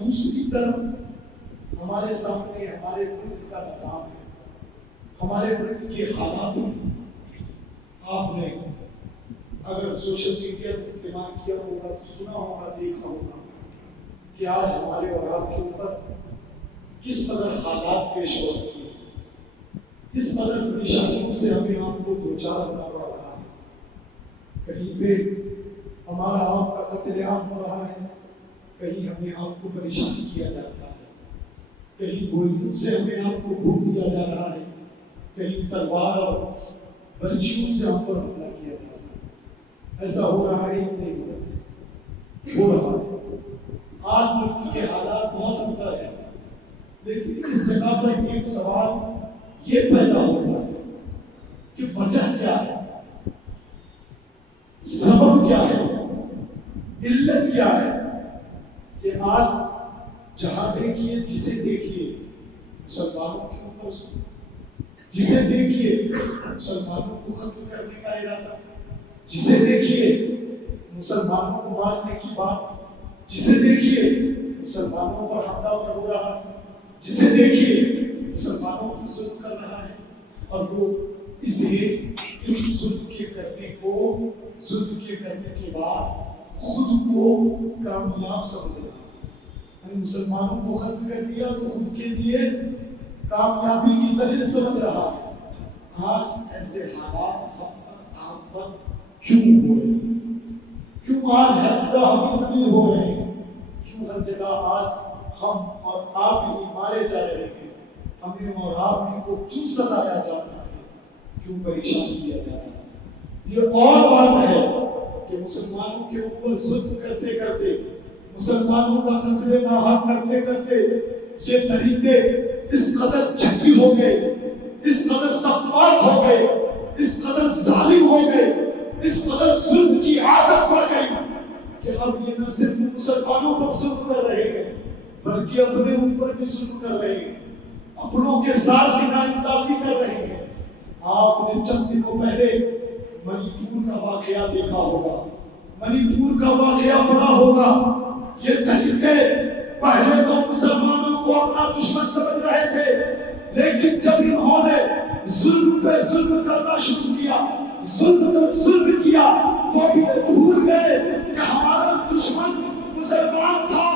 دوسری طرف ہمارے سامنے ہمارے ملک کا نظام ہے، ہمارے ملک کے حالات ہیں۔ آپ نے اگر سوشل میڈیا کا استعمال کیا ہوگا تو سنا ہوگا، دیکھا ہوگا کہ آج ہمارے اور آپ کے اوپر کس قدر حالات پیش ہو رہے ہیں، کس قدر پریشانیوں سے ہمیں آپ کو دوچار ہونا پڑ رہا ہے۔ کہیں پہ ہمارا آپ کا قتل عام ہو رہا ہے، کہیں ہمیں آپ کو پریشان کیا جاتا ہے، کہیں گولیوں سے ہمیں آپ کو بھوک دیا جا رہا ہے، کہیں تلوار اور برچیوں سے ہم پر حملہ کیا جا رہا ہے۔ ایسا ہو رہا ہے کہ نہیں ہو رہا ہے۔ آج ملک کے حالات بہت ہوتا ہے، لیکن اس جگہ پر ایک سوال یہ پیدا ہوتا ہے کہ وجہ کیا ہے، سبب کیا ہے، علت کیا ہے کہ آج جہاں دیکھیے جسے دیکھیے مسلمانوں کے اوپر، جسے دیکھیے مسلمانوں کو قتل کرنے کا ارادہ، جسے دیکھیے مسلمانوں کو مارنے کی بات، جسے دیکھیے مسلمانوں پر حملہ ہو رہا ہے، جسے دیکھیے مسلمانوں کو ظلم کر رہا ہے، اور وہ اس ظلم کے کرنے کے بعد خود کو کامیاب سمجھ رہا ہے۔ مسلمانوں کو ختم کر دیا تو خود کے لیے کامیابی کی دلیل سمجھ رہا ہے۔ آج ایسے حالات آپ پر کیوں ہو رہے ہیں؟ کیوں آج ہر جگہ ہم ذلیل ہو رہے ہیں؟ کیوں ہر جگہ آج ہم اور آپ ہی مارے جا رہے ہیں؟ ہمیں اور آپ ہی کو کیوں ستایا جا رہا ہے؟ کیوں پریشان کیا جا رہا ہے؟ یہ اور بات ہے کہ مسلمانوں کے اوپر ظلم کرتے کرتے، مسلمانوں کا قتل ناحق کرتے کرتے یہ طریقے اس قدر جھٹی ہو گئے، اس قدر سفاک ہو گئے، اس قدر ظالم ہو گئے، اس قدر ظلم کی عادت پڑ گئی کہ اب یہ نہ صرف مسلمانوں پر ظلم کر رہے ہیں بلکہ اپنے اوپر بھی ظلم کر رہے ہیں، اپنوں کے ساتھ بھی ناانصافی کر رہے ہیں۔ آپ نے چند دنوں پہلے منی پور کا واقعہ دیکھا ہوگا، منی پور کا واقعہ پڑھا ہوگا۔ یہ طریقے پہلے تو مسلمانوں کو اپنا دشمن سمجھ رہے تھے، لیکن جب انہوں نے ظلم پہ ظلم کرنا شروع کیا، ظلم پر ظلم کیا، تو یہ بھول گئے کہ ہمارا دشمن مسلمان تھا،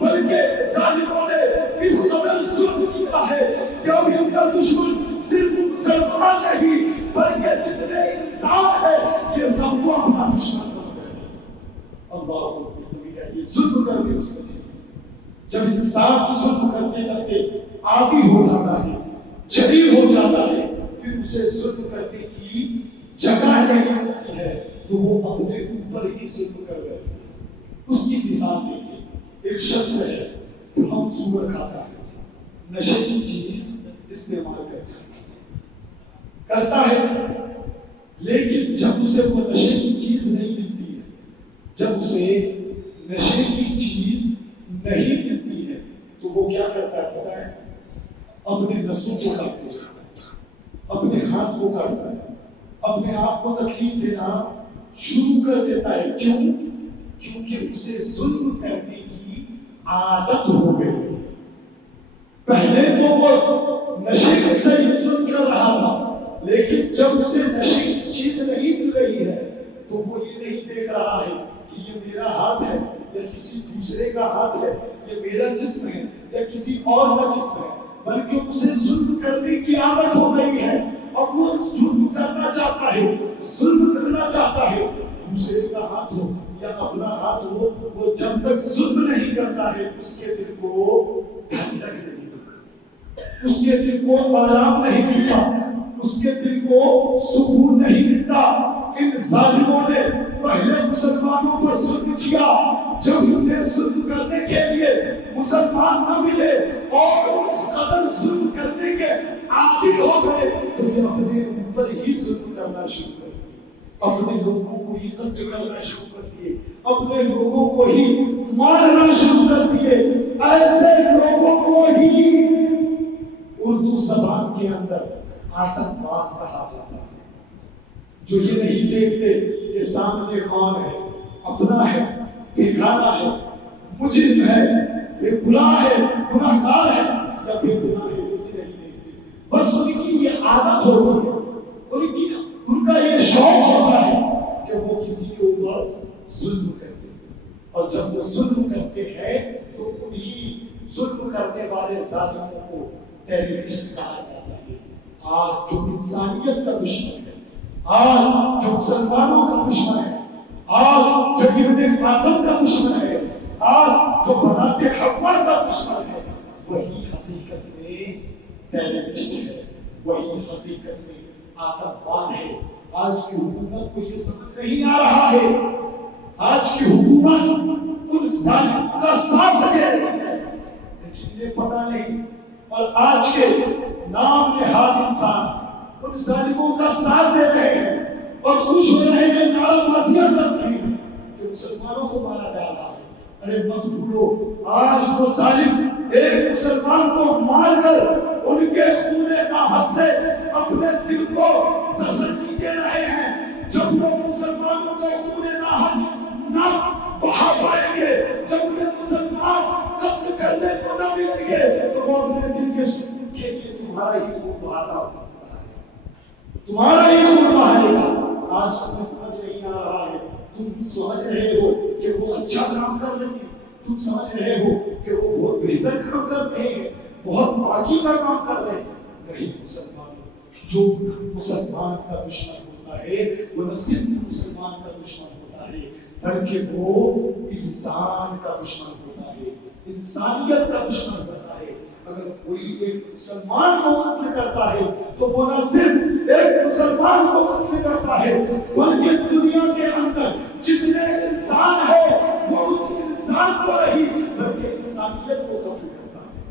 بلکہ ظالموں نے اس قدر ظلم کیا ہے کہ اب ان کا دشمن صرف مسلمان نہیں بلکہ جتنے انسان ہیں یہ سب کو اپنا دشمن سمجھ رہے ہیں۔ اللہ اکبر، یہ ظلم کرنے کی وجہ سے جب انسان ظلم کرنے لگے عادی ہو جاتا ہے، جدید ہو جاتا ہے، پھر اسے ظلم کرنے کی جگہ نہیں ملتی ہے تو وہ اپنے اوپر ہی ظلم کر رہے ہیں۔ اس کی مثال دیکھیں، ایک شخص ہے جو ہم سور کھاتا ہے، نشے کی چیز استعمال کرتا ہے، لیکن جب اسے وہ نشے کی چیز نہیں ملتی ہے، جب اسے نشے کی چیز نہیں ملتی ہے تو وہ کیا کرتا ہے پتہ ہے؟ اپنے نسوں کو کاٹتا ہے، اپنے ہاتھ کو کاٹتا ہے، اپنے آپ کو تکلیف دینا شروع کر دیتا ہے۔ کیوں؟ کیونکہ اسے ظلم کرنے کی عادت ہو گئی۔ پہلے تو وہ نشے کے ذریعے ظلم کر رہا تھا، لیکن جب اسے نشے کی چیز نہیں مل رہی ہے تو وہ یہ نہیں دیکھ رہا ہے کہ یہ میرا ہاتھ ہے یا کسی دوسرے کا ہاتھ ہے، یہ میرا جسم ہے یا کسی اور کا جسم ہے، بلکہ اسے ظلم کرنے کی عادت ہو گئی ہے۔ اب وہ ظلم کرنا چاہتا ہے، ظلم کرنا چاہتا ہے، دوسرے کا ہاتھ ہو یا اپنا ہاتھ ہو، وہ جب تک ظلم نہیں کرتا ہے اس کے دل کو ٹھنڈک نہیں ملتا، اس کے دل کو آرام نہیں ملتا، اس کے دل کو سکون نہیں ملتا۔ ان ظالموں نے پہلے مسلمانوں پر ظلم کیا، جب انہیں ظلم کرنے کے لیے مسلمان نہ ملے اور اس قدر ظلم کرنے کے عادی ہو گئے تو یہ اپنے اوپر ہی ظلم کرنا شروع کر دیے، اپنے لوگوں کو ہی قتل کرنا شروع کر دیے، اپنے لوگوں کو ہی مارنا شروع کر دیے۔ ایسے لوگوں کو ہی اردو زبان کے اندر آتنکواد کہا جاتا ہے، جو یہ نہیں دیکھتے کہ سامنے کون ہے، اپنا ہے، بیگانہ ہے، مجرم ہے، بے گناہ ہے، گناہ گار ہے یا بے گناہ ہے، لیتے نہیں بس ان کی یہ عادت ہوتی ہے، ان کا یہ شوق ہوتا ہے کہ وہ کسی کے اوپر ظلم کرتے ہیں، اور جب وہ ظلم کرتے ہیں تو انہی ظلم کرنے والے ظالموں کو ٹیررسٹ کہا جاتا ہے۔ آج جو انسانیت کا دشمن ہے، آج جو مسلمانوں کا دشمن ہے، آج جو ابن آدم کا دشمن ہے، آج جو بنات حوا کا دشمن ہے، وہی حقیقت میں ٹیررسٹ ہے، وہی حقیقت میں آتنکواد ہے۔ آج کی حکومت کو یہ سمجھ نہیں آ رہا ہے، آج کی حکومت ان ظالموں کا ساتھ دے رہی ہے لیکن انہیں پتہ نہیں، اور آج کے نام نہاد انسان ان ظالموں کا ساتھ دے رہے ہیں اور خوش ہو رہے ہیں، نعرہ بازیاں کر رہے ہیں کہ مسلمانوں کو مارا جا رہا ہے۔ ارے مت بھولو، آج وہ ظالم ایک مسلمان کو مار کر ان کے خون ناحق سے اپنے دل کو تسلی دے رہے ہیں۔ جب وہ مسلمانوں کو خون ناحق نہ بہا پائیں گے، جب انہیں مسلمان قتل کرنے کو نہ ملیں گے، تو وہ اپنے دل کے سکون کے لیے تمہارا ہی خون بہاتا ہوگا، تمہارا ہی خون بہائے گا۔ آج تمہیں سمجھ نہیں آ رہا ہے، تم سمجھ رہے ہو کہ وہ اچھا کام کر رہے ہیں، تم سمجھ رہے ہو کہ وہ بہت بہتر کام کر رہے ہیں، بہت باقی کا کام کر رہے ہیں۔ نہیں مسلمان، جو مسلمان کا دشمن ہوتا ہے وہ نہ صرف مسلمان کا دشمن ہوتا ہے بلکہ وہ انسان کا دشمن ہوتا ہے، انسانیت کا دشمن ہوتا ہے۔ اگر کوئی ایک مسلمان کو قتل کرتا ہے تو وہ نہ صرف ایک مسلمان کو قتل کرتا ہے بلکہ دنیا کے اندر جتنے انسان ہیں وہ اس انسان کو نہیں بلکہ انسانیت کو قتل کرتا ہے۔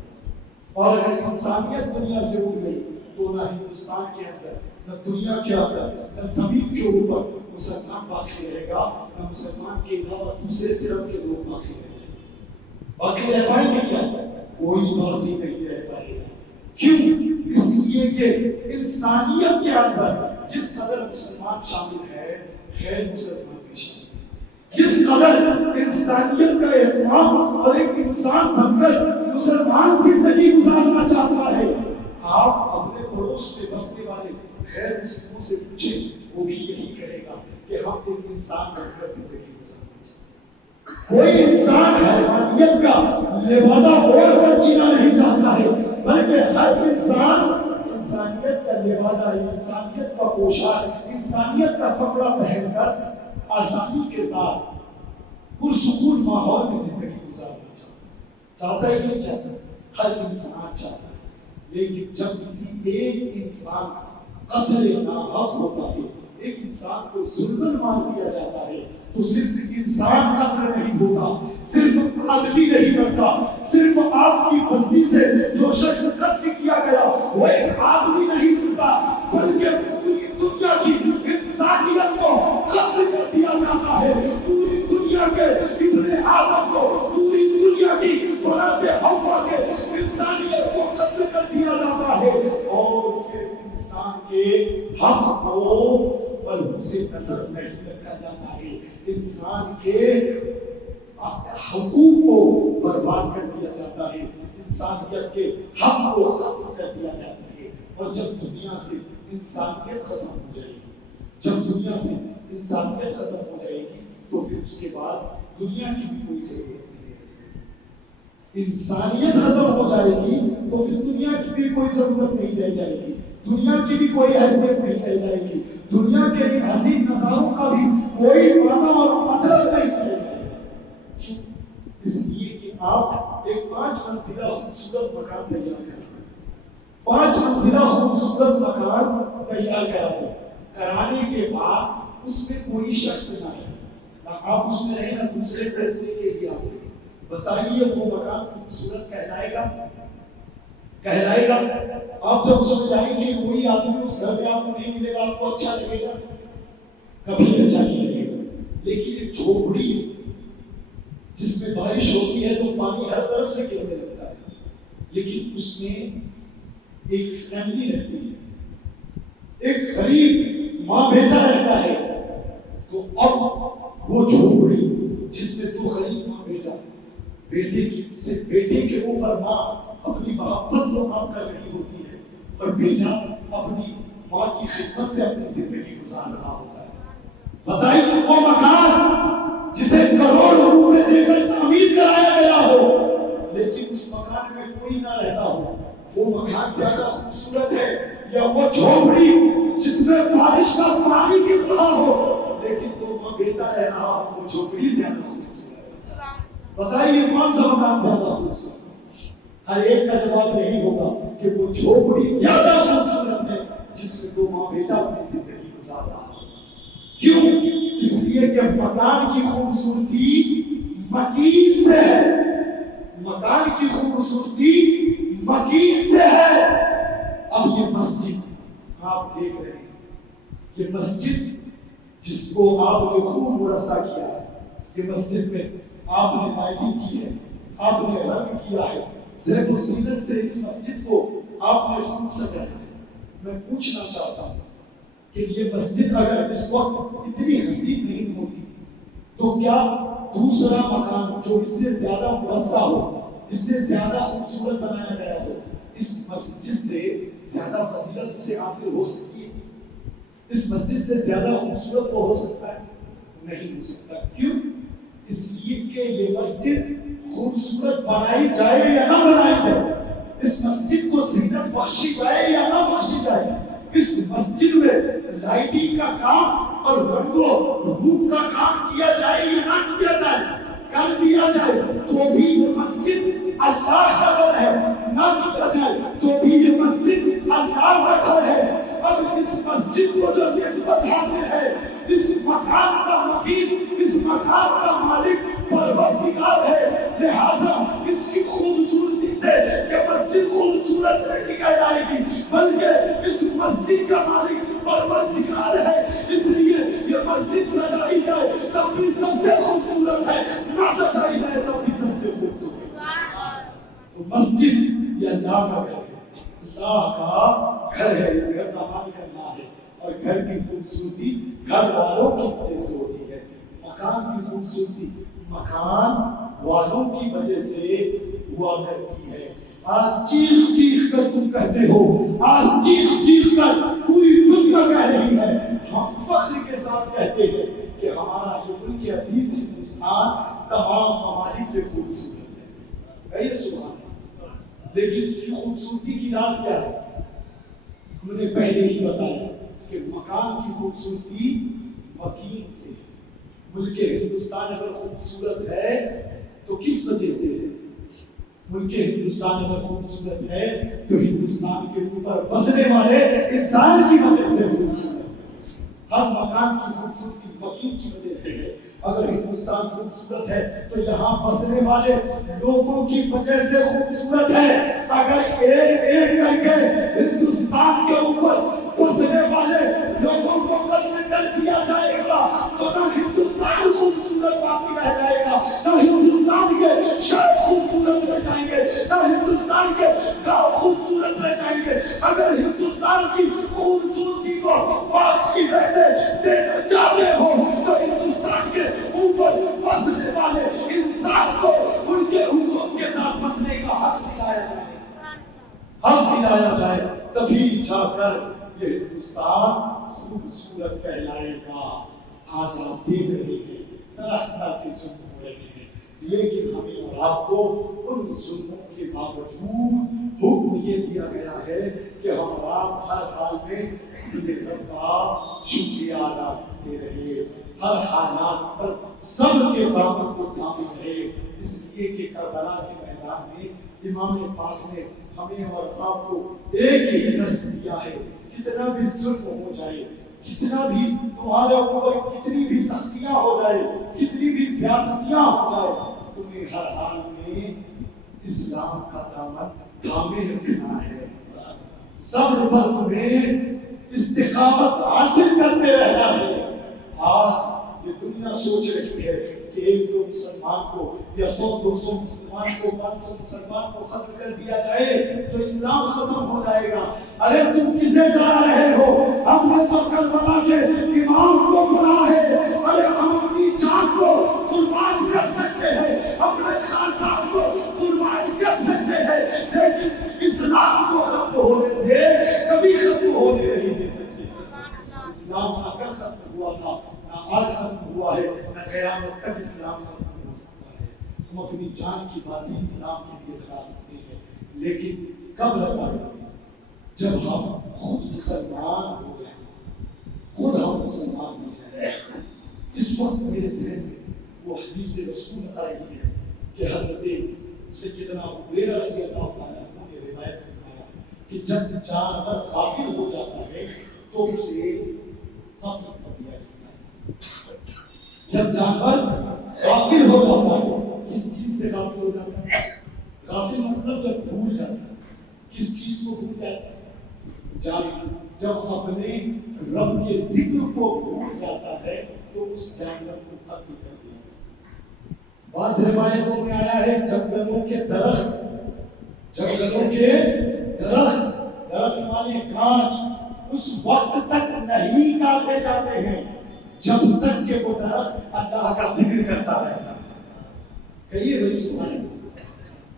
اور اگر انسانیت دنیا سے اٹھ گئی تو نہ ہندوستان کے اندر، نہ دنیا کے اندر، نہ زمین کے اوپر مسلمان باقی رہے گا، نہ مسلمان کے علاوہ دوسرے طرف کے لوگ باقی رہیں گے۔ باقی رہ پائیں گے کیا؟ کوئی بات ہی نہیں رہ پائے گا۔ کیوں؟ اس لیے کہ انسانیت کے اندر جس قدر مسلمان شامل ہے، غیر مسلمان بھی شامل ہے۔ جس قدر انسانیت کا اہتمام اور ایک انسان بن کر مسلمان زندگی گزارنا چاہتا ہے، آپ اپنے پڑوس میں بسنے والے غیر مسلموں سے پوچھیں، وہ بھی یہی کہے گا کہ ہم ایک انسان بن کر زندگی گزارنا چاہتے ہیں۔ کوئی انسان حیوانیت کا لبادہ اوڑھ کر جینا نہیں چاہتا ہے بلکہ ہر انسان انسانیت کا لبادہ، انسانیت کا پوشاک، انسانیت کا کپڑا پہن کر آسانی کے ساتھ پرسکون ماحول میں زندگی گزارنا چاہتا ہے۔ ہی نہیں چاہتا، ہر انسان چاہتا ہے، لیکن جب کسی ایک انسان کا قتل ناحق ہوتا ہے، ایک انسان کو ظلم مار دیا جاتا ہے، تو صرف انسان قتل نہیں ہوگا، صرف آدمی نہیں مرتا، صرف آپ کی بستی سے جو شخص قتل کیا گیا وہ ایک آدمی نہیں مرتا بلکہ پوری دنیا کی انسانیت کو قتل کر دیا جاتا ہے۔ پوری دنیا کے ابن آدم کو، پوری دنیا کی بنات حوا کے انسانیت کو قتل کر دیا جاتا ہے، اور پھر انسان کے حق کو بل سے نظر نہیں رکھا جاتا ہے، انسان کے حقوق کو برباد کر دیا جاتا ہے، انسانیت کے حق کو ختم کر دیا جاتا ہے۔ اور جب دنیا سے انسانیت ختم ہو جائے گی، جب دنیا سے انسانیت ختم ہو جائے گی تو پھر اس کے بعد دنیا کی بھی کوئی ضرورت نہیں رہ سکتی۔ انسانیت ختم ہو جائے گی تو پھر دنیا کی بھی کوئی ضرورت نہیں رہ جائے گی، دنیا کی بھی کوئی حیثیت نہیں رہ جائے گی، دنیا کے ان حسین نظاروں کا بھی کوئی معنی اور مطلب نہیں رہ جائے گا۔ کیوں؟ اس لیے کہ آپ ایک 5 منزلہ خوبصورت مکان تیار کر رہے ہیں، 5 منزلہ خوبصورت مکان تیار کرانے کے بعد اس میں کوئی شخص نہ رہے، نہ آپ اس میں رہیں، نہ دوسرے رہنے کے لیے آپ رہیں، بتائیے وہ مکان خوبصورت کہلائے گا؟ کہلائے گا؟ آپ جب اس میں جائیں گے کوئی آدمی اس گھر میں آپ کو نہیں ملے گا، آپ کو اچھا لگے گا؟ کبھی اچھا نہیں لگے گا۔ لیکن ایک جھوپڑی جس میں بارش ہوتی ہے تو پانی ہر طرف سے گرنے لگتا ہے، لیکن اس میں ایک فیملی رہتی ہے، ایک غریب ماں بیٹا رہتا ہے، تو اب وہ جھوپڑی جس میں 2 غریب ماں بیٹا بیٹے کے اوپر ماں اپنی محبت کو عام کر رہی ہوتی ہے اور بیٹا اپنی ماں کی خدمت سے اپنی زندگی گزار رہا ہوتا ہے۔ بتائیے وہ مکان جسے کروڑوں روپے دے کر تعمیر کرایا گیا ہو لیکن اس مکان میں کوئی نہ رہتا ہو، وہ مکان زیادہ خوبصورت ہے یا وہ جھونپڑی جس میں بارش کا پانی گر رہا ہو لیکن دو ماں بیٹا رہ رہا ہو، وہ جھونپڑی زیادہ خوبصورت ہے؟ بتائیے کون سا مکان زیادہ خوبصورت؟ ہر ایک کا جواب یہی ہوگا کہ وہ جھونپڑی زیادہ خوبصورت ہے جس میں دو ماں بیٹا اپنی زندگی گزار رہا ہے۔ کیوں؟ اس لیے کہ مکان کی خوبصورتی مکین سے ہے، مکان کی خوبصورتی مکین سے ہے۔ اب یہ مسجد آپ دیکھ رہے ہیں، یہ مسجد جس کو آپ نے خوب مرصع کیا ہے، یہ مسجد میں آپ نے لائٹنگ کی ہے، آپ نے رنگ کیا ہے، زیب و زینت سے اس مسجد کو آپ نے خوب سجایا ہے۔ میں پوچھنا چاہتا ہوں کہ یہ مسجد اگر اس وقت اتنی حسین نہیں ہوتی تو کیا دوسرا مکان جو اس سے زیادہ مرصع ہو، اس سے زیادہ خوبصورت بنایا گیا ہو، اس مسجد سے زیادہ فضیلت اسے حاصل ہو سکتی ہے؟ اس مسجد سے زیادہ خوبصورت وہ ہو سکتا ہے؟ نہیں ہو سکتا۔ کیوں؟ اس لیے کہ یہ مسجد خوبصورت بنائی جائے یا نہ بنائی جائے، اس مسجد کو زینت بخشی جائے یا نہ بخشی جائے، اس مسجد میں لائٹنگ کا کام اور رنگ و روپ کا کام کیا جائے یا نہ کیا جائے، کر دیا جائے تو بھی یہ مسجد اللہ کا گھر ہے، نہ کیا جائے تو بھی یہ مسجد اللہ کا گھر ہے۔ اب اس مسجد کو جو نسبت حاصل ہے، اس مکان کا مقیم، اس مکان کا مالک پروردگار ہے، لہذا اس کی خوبصورتی سے یہ مسجد خوبصورت نہیں کہہ جائے گی بلکہ اس مسجد کا مالک پروردگار ہے، اس لیے یہ مسجد سجائی جائے تب بھی سب سے خوبصورت ہے، نہ سجائی جائے تب بھی سب سے خوبصورت ہے۔ تو مسجد یہ اللہ کا گھر ہے، اللہ کا گھر ہے، اس گھر کا مالک اللہ ہے، اور گھر کی خوبصورتی گھر والوں کی وجہ سے ہوتی ہے، مکان کی خوبصورتی مکان والوں کی وجہ سے ہوا کرتی ہے۔ آج چیخ چیخ کر تم کہتے ہو، آج چیخ چیخ کر پوری دنیا کہہ رہی ہے، ہم فخر کے ساتھ کہتے ہیں کہ ہمارا یہ ملک عزیز ہندوستان تمام ممالک سے خوبصورت ہے۔ یہ سبحان اللہ، لیکن اس کی خوبصورتی کی راز کیا ہے؟ ہم نے پہلے ہی بتایا کہ مکان کی خوبصورتی مکین سے، ملک ہندوستان اگر خوبصورت ہے تو کس وجہ سے ہے؟ ملک ہندوستان اگر خوبصورت ہے تو ہندوستان کے اوپر بسنے والے انسان کی وجہ سے خوبصورت ہے۔ ہر مکان کی خوبصورتی مکین کی وجہ سے ہے۔ اگر ہندوستان خوبصورت ہے تو یہاں بسنے والے لوگوں کی وجہ سے خوبصورت ہے۔ اگر ایک ایک کر کے ہندوستان کے اوپر بسنے والے لوگوں کو قتل کر دیا جائے گا تو نہ ہندوستان خوبصورت باقی رہ جائے گا، نہ ہندوستان کے شہر خوبصورت رہ جائیں گے، نہ ہندوستان کے گاؤں خوبصورت رہ جائیں گے۔ اگر ہندوستان کی خوبصورتی کو باقی رہنے دینا چاہتے ہو تو ہندوستان کے اوپر بسنے والے انسان کو ان کے حقوق کے ساتھ بسنے کا حق دلایا جائے، حق دلایا جائے، تبھی جا کر یہ ہندوستان خوبصورت کہلائے گا۔ آج آپ دیکھ رہے ہیں طرح طرح کے ظلم ہو رہے ہیں، لیکن ہمیں اور آپ کو ان ظلموں کے باوجود حکم یہ دیا گیا ہے کہ ہم اور آپ ہر حال میں اپنے رب کا شکریہ ادا کرتے رہے، ہر حالات پر صبر کے دامن کو تھامے رہے۔ اس لیے کہ کربلا کے میدان میں امام پاک نے ہمیں اور آپ کو ایک ہی درس دیا ہے، کتنا بھی ظلم ہو جائے، کتنا بھی تمہارے اوپر کتنی بھی سختیاں ہو جائے، کتنی بھی زیادتیاں ہو جائے، تمہیں ہر حال میں اسلام کا دامن تھامے رکھنا ہے، صبر پر تمہیں استقامت حاصل کرتے رہنا ہے۔ آج یہ دنیا سوچ رہی ہے کہ ایک دو مسلمان کو یا 100-200 مسلمان کو 500 مسلمان کو قتل کر دیا جائے تو اسلام ختم ہو جائے گا۔ ارے تم کسے ڈرا رہے ہو؟ ہم نے تو کربلا کے امام کو پڑھا ہے، ارے ہم اپنی جان کو قربان کر سکتے ہیں، اپنے خاندان ہونے نہیں دے سکتے. اسلام نہ کل ختم ہوا تھا، نہ آج ختم ہوا ہے، نہ قیامت تک اسلام ختم ہو سکتا ہے. ہم اپنی جان کی بازی اسلام کے لیے لگا سکتے ہیں، لیکن کب لگائیں؟ جب ہم خود مسلمان ہو جائیں، خود ہم مسلمان ہو جائیں. اس وقت میرے ذہن میں وہ حدیث رسول آئی ہے کہ حضرت سیدنا ابو ہریرہ رضی اللہ عنہ نے روایت فرمایا کہ جب جانور غافل ہو جاتا ہے تو اسے قتل کر دیا جاتا ہے. جب جانور غافل ہو جاتا ہے، کس چیز سے غافل ہو جاتا ہے؟ غافل مطلب جب بھول جاتا ہے. کس چیز کو بھول جاتا ہے؟ جانور جب اپنے رب کے ذکر کو بھول جاتا ہے تو اس جانور کو قتل کر دیا. بعض روایتوں میں آیا ہے جنگلوں کے درخت، جنگلوں کے درخت، درخت مانے کانچ اس وقت تک نہیں کاٹے جاتے ہیں جب تک کہ وہ درخت اللہ کا ذکر کرتا رہتا ہے. کہیے بھائی سبحان اللہ.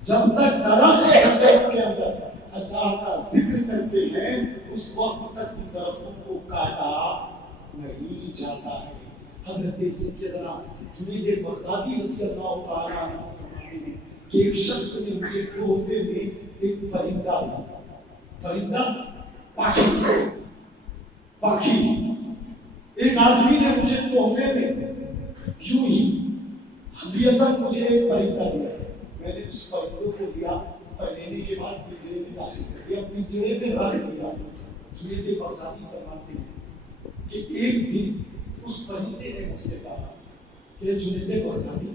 جب تک درخت جنگلوں کے اندر اللہ کا ذکر کرتے ہیں اس وقت تک ان درختوں کو کاٹا نہیں جاتا ہے. حضرت سیدنا جنید بغدادی رضی اللہ تعالیٰ عنہ فرماتے ہیں کہ ایک شخص نے مجھے تحفے میں ایک پرندہ دیا. پرندہ پاکھی، پاکھی. ایک آدمی نے مجھے تحفے میں یوں ہی ہدیتاً مجھے ایک پرندہ دیا. میں نے اس پرندوں کو لیا اور لینے کے بعد پنجرے میں داخل کر دیا، پنجرے میں رکھ دیا. جنید بغدادی فرماتے ہیں کہ ایک دن اس پرندے نے مجھ سے کہا کہ جنید بغدادی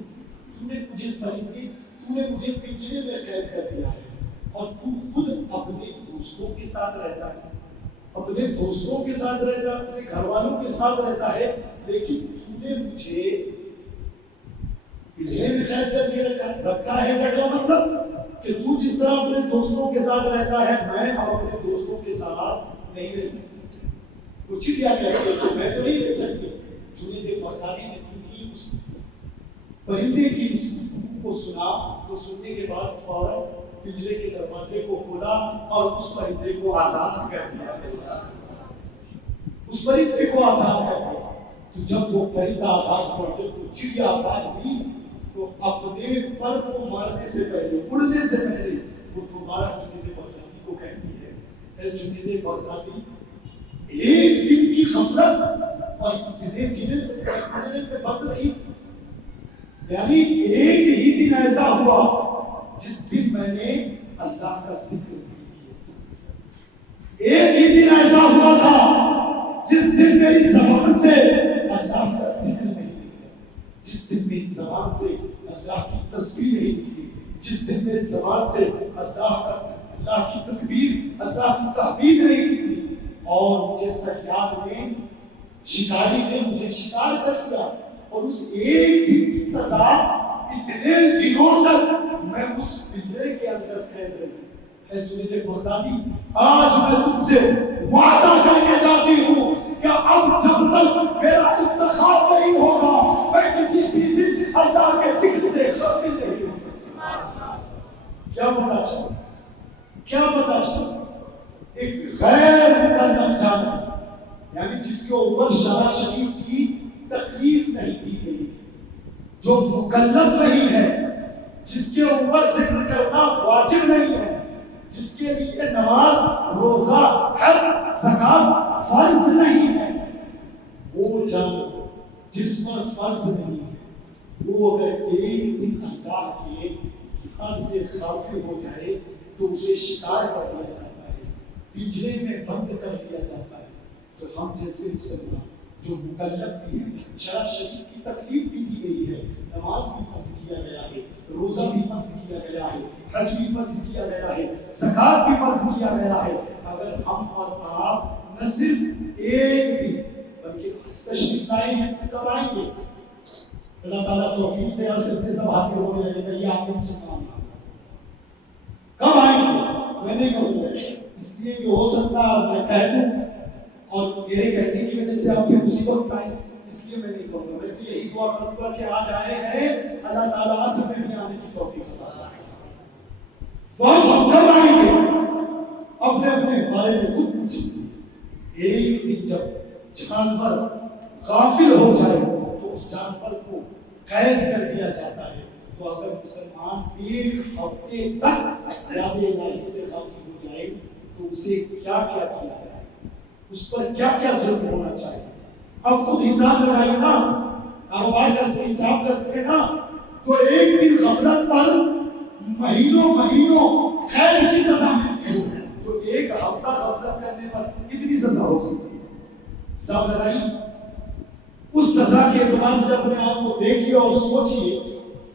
تو نے مجھے پنجرے میں قید کر دیا ہے اور تو خود اپنے دوستوں کے ساتھ رہتا ہے، اپنے دوستوں کے ساتھ رہتا ہے، اپنے گھر والوں کے ساتھ رہتا ہے، لیکن تو نے مجھے پنجرے میں قید کر کے رکھا ہے. کا مطلب کہ تو جس طرح اپنے دوستوں کے ساتھ رہتا ہے میں اب اپنے دوستوں کے ساتھ نہیں رہ سکتی. کچھ کیا کہتے تو میں تو نہیں رہ سکتی. جنید بغدادی نے چونکہ اس پرندے کی اس گفتگو کو سنا تو سننے کے بعد فوراً پنجرے کے دروازے کو کھولا اور اس پرندے کو آزاد کر دیا. اس پرندے کو آزاد کر دیا. تو جب وہ پرندہ آزاد ہوا، جب وہ چڑیا آزاد ہوئی تو اپنے پر کو مارنے سے پہلے، اڑنے سے پہلے وہ دوبارہ جنید بغدادی کو کہتی ہے اے جنید بغدادی ایک دن کی غفلت اور اتنے دن پہ بات رہی. یعنی ایک ہی دن ایسا ہوا جس دن میں نے اللہ کا ذکر نہیں کیا. ایک ہی دن ایسا ہوا تھا جس دن میری زبان سے اللہ کا ذکر نہیں نکلا، جس دن میری زبان سے اللہ کی تسبیح نہیں نکلی، جس دن میری زبان سے اللہ کی تکبیر، اللہ کی تحمید نہیں نکلی. اور مجھے صیاد نے، شکاری نے مجھے شکار کر دیا اور اس ایک دن کی سزا اتنے دنوں تک میں اس پنجرے کے اندر قید رہی. اے جنید بغدادی آج میں تم سے وعدہ کرنے جاتی ہوں کہ اب جب تک میرا انتخاب نہیں ہوگا میں کسی بھی دن اللہ کے ذکر سے غافل نہیں ہو سکتا. کیا پتا چلا؟ کیا پتا چلا؟ ایک غیر مکلف جانور، یعنی جس کے اوپر شرع شریف کی تکلیف نہیں دی گئی، جو مکلف نہیں ہے، جس کے اوپر ذکر کرنا واجب نہیں ہے، جس کے لیے نماز، روزہ، حج، زکات فرض نہیں ہے، وہ جانور جس پر فرض نہیں ہے وہ اگر ایک دن اللہ کے حد سے غافل ہو جائے تو اسے شکار کر لیا جاتا ہے، پنجرے میں بند کر دیا جاتا ہے. تو ہم جیسے مسلمان جو مکلف بھی ہیں، شرع شریف کی تکلیف بھی دی گئی ہے، نماز بھی فرض کیا گیا ہے، روزہ بھی فرض کیا گیا ہے، حج بھی فرض کیا گیا ہے، زکات بھی فرض کیا گیا ہے، اگر ہم اور آپ نہ صرف ایک دن بلکہ تشریف لائے ہیں پھر کب آئیں گے؟ اللہ تعالیٰ توفیق دے، اثر سے سب حاضر ہونے لگے گا. یہ آپ نے سنا کب آئیں گے؟ میں نہیں کہوں گا، اس لیے کہ ہو سکتا میں کہہ دوں اور میرے کہنے کی وجہ سے آپ کی مصیبت پائے، اس لیے میں نہیں کہوں گا. میں تو یہی دعا کروں گا کہ آج آئے ہیں، اللہ تعالیٰ اثر میں بھی آنے کی توفیق عطا فرمائے. تو ہم کب آئیں گے؟ اپنے بارے میں خود پوچھیں. ایک دن جب جانور غافل ہو جائے تو اس جانور کو قید کر دیا جاتا ہے. تو اگر مسلمان ایک ہفتے تک یاد الہی سے غافل ہو جائے تو اسے کیا کیا کیا جائے, اس پر کیا کیا ظلم ہونا چاہیے. اب خود حساب لگائیے نا, کاروبار کرتے حساب کرتے ہیں نا, تو ایک دن غفلت پر مہینوں خیر کی سزا ملتی ہے, تو ایک ہفتہ غفلت کرنے پر کتنی سزا ہو سکتی ہے. حساب لگائیے. اس سزا کے اعتبار سے اپنے آپ کو دیکھیے اور سوچیے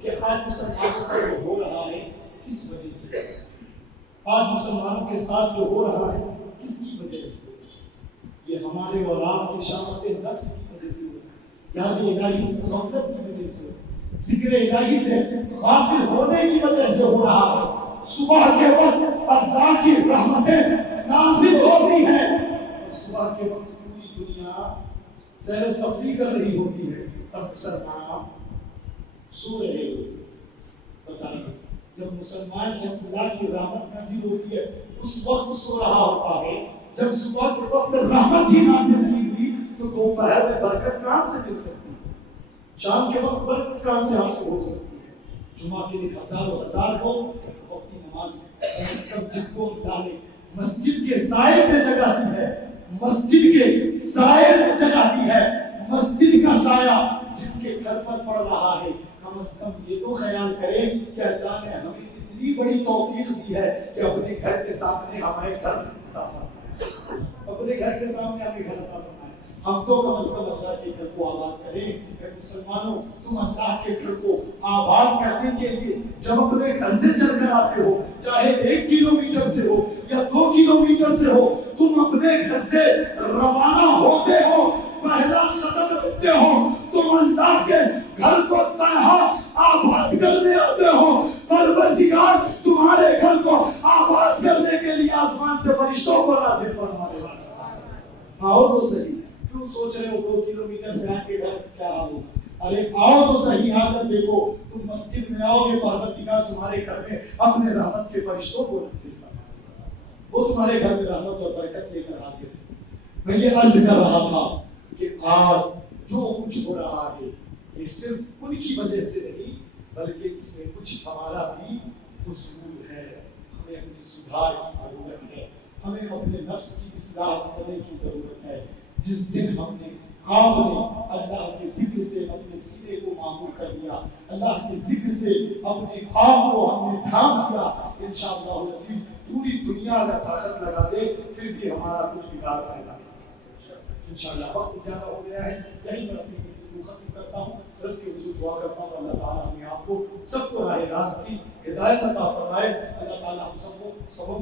کہ آج مسلمانوں کا جو ہو رہا ہے کس وجہ سے, آج مسلمانوں کے ساتھ جو ہو رہا ہے کس کی وجہ سے. یہ ہمارے اور آپ کی شامت نفس کی وجہ سے, یاد الہی سے غفلت کی وجہ سے, ذکر الہی سے غافل ہونے کی وجہ سے ہو رہا ہے. صبح کے وقت اللہ کی رحمتیں نازل ہوتی ہیں اور صبح کے وقت پوری دنیا سیر و تفریح کر رہی ہوتی ہے, تب مسلمان سو رہے ہوتے. بتائیے جب مسلمان, جب اللہ کی رحمت نازل ہوتی ہے اس وقت سو رہا ہوتا ہے. جب صبح کے وقت رحمت ہی نازل نہیں ہوئی تو دوپہر میں برکت کہاں سے مل سکتی ہے, شام کے وقت برکت کہاں سے حاصل ہو سکتی ہے. جمعہ کے دن ہزار کو وقتی نماز مسجد کو ڈالے, مسجد کے سائے پہ جگاتی ہے, مسجد کے سائے پہ جگاتی ہے. مسجد کا سایہ جن کے گھر پر پڑ رہا ہے, کم از کم یہ تو خیال کریں کہ اللہ نے ہمیں اتنی بڑی توفیق دی ہے کہ اپنے گھر کے سامنے ہمارے گھر عطا فرمائے, اپنے گھر کے سامنے ہمیں گھر عطا فرمائے. ہم تو کم از کم اللہ کے گھر کو آباد کریں. کہ مسلمانوں تم اللہ کے گھر کو آباد کرنے کے لیے جب اپنے گھر سے چل کر آتے ہو, چاہے 1 کلومیٹر سے ہو یا 2 کلومیٹر سے ہو, تم اپنے گھر سے روانہ ہوتے ہو, پہلا قدم رکھتے ہو, تم اللہ کے گھر کو تنہا آباد کرنے آتے ہو. پروردگار تمہارے گھر کو آباد کرنے کے لیے آسمان سے فرشتوں کو نازل فرمانے والا ہے. آؤ تو صحیح, کیوں سوچ رہے ہو 2 کلومیٹر سے آپ کے گھر کیا حال ہوگا. ارے آؤ تو صحیح, آ کر دیکھو. تم مسجد میں آؤ گے, پروردگار تمہارے گھر میں اپنے رحمت کے فرشتوں کو نازل فرمائے, وہ تمہارے گھر میں رحمت اور برکت لے کر حاضر ہے. میں یہ عرض کر رہا تھا کہ آج جو کچھ ہو رہا ہے یہ صرف ان کی وجہ سے نہیں بلکہ اس میں کچھ ہمارا بھی قصور ہے. ہمیں اپنی سدھار کی ضرورت ہے, ہمیں اپنے نفس کی اصلاح کرنے کی ضرورت ہے. جس دن ہم نے آپ نے اللہ کے ذکر سے اپنے سینے کو معمور کر لیا, اللہ کے ذکر سے اپنے آپ کو ہم نے تھام دیا, انشاءاللہ العزیز پوری دنیا اگر طاقت لگا دے پھر بھی ہمارا کچھ بگاڑ پیدا نہیں کر سکتا. انشاءاللہ وقت زیادہ ہو گیا ہے, یہیں پر اپنی گفتگو ختم کرتا ہوں. رب کے حضور دعا کرتا ہوں اللہ تعالیٰ ہمیں آپ کو سب کو راہ راست کی ہدایت عطا فرمائے. اللہ تعالیٰ ہم سب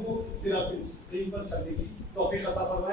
کو صراط مستقیم پر چلنے کی توفیق عطا فرمائے.